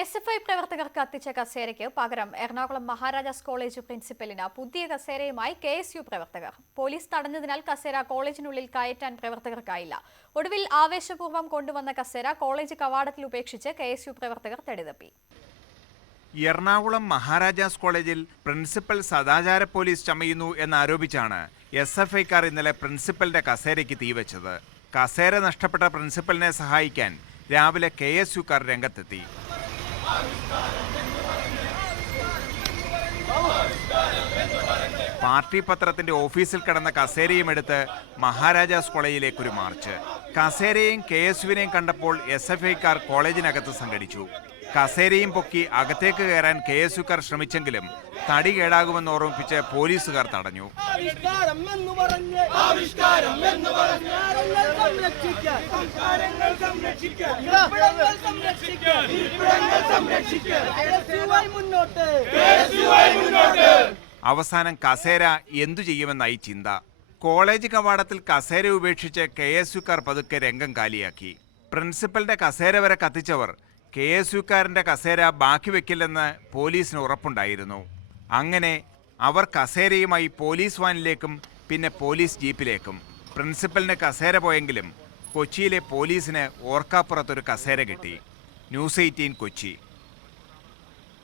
SFI പ്രവർത്തകർ കത്തിച്ച കസേരയ്ക്ക് പകരം എറണാകുളം മഹാരാജാസ് കോളേജ് പ്രിൻസിപ്പലിന് പുതിയ കസേരയുമായി KSU പ്രവർത്തകർ. പോലീസ് തടഞ്ഞതിനാൽ കസേര കോളേജിനുള്ളിൽ കയറ്റാൻ പ്രവർത്തകർക്കായില്ല. ഒടുവിൽ ആവേശപൂർവ്വം കൊണ്ടുവന്ന കസേര കോളേജ് കവാടത്തിൽ ഉപേക്ഷിച്ച് KSU പ്രവർത്തകർ തടിതപ്പി. എറണാകുളം മഹാരാജാസ് കോളേജിൽ പ്രിൻസിപ്പൽ സദാചാര പോലീസ് ചമയുന്നു എന്നാരോപിച്ചാണ് SFIക്കാർ ഇന്നലെ പ്രിൻസിപ്പലിന്റെ കസേരയ്ക്ക് തീവച്ചത്. കസേര നഷ്ടപ്പെട്ട പ്രിൻസിപ്പലിനെ സഹായിക്കാൻ രാവിലെ KSUക്കാർ രംഗത്തെത്തി. പാർട്ടി പത്രത്തിന്റെ ഓഫീസിൽ കിടന്ന കസേരയും എടുത്ത് മഹാരാജാസ് കോളേജിലേക്കൊരു മാർച്ച്. കസേരയും KSUവിനെയും കണ്ടപ്പോൾ SFIക്കാർ കോളേജിനകത്ത് സംഘടിച്ചു. കസേരയും പൊക്കി അകത്തേക്ക് കയറാൻ KSUക്കാർ ശ്രമിച്ചെങ്കിലും തടി കേടാകുമെന്ന് ഓർമ്മിപ്പിച്ച് പോലീസുകാർ തടഞ്ഞു. അവസാനം കസേര എന്തു ചെയ്യുമെന്നായി ചിന്ത. കോളേജ് കവാടത്തിൽ കസേര ഉപേക്ഷിച്ച് KSUക്കാർ പതുക്കെ രംഗം കാലിയാക്കി. പ്രിൻസിപ്പലിന്റെ കസേര വരെ കത്തിച്ചവർ KSUക്കാരന്റെ കസേര ബാക്കി വെക്കില്ലെന്ന് പോലീസിന് ഉറപ്പുണ്ടായിരുന്നു. അങ്ങനെ അവർ കസേരയുമായി പോലീസ് വാനിലേക്കും പിന്നെ പോലീസ് ജീപ്പിലേക്കും. പ്രിൻസിപ്പലിന് കസേര പോയെങ്കിലും കൊച്ചിയിലെ പോലീസിന് ഓർക്കാപ്പുറത്തൊരു കസേര കിട്ടി. ന്യൂസ് 18 കൊച്ചി.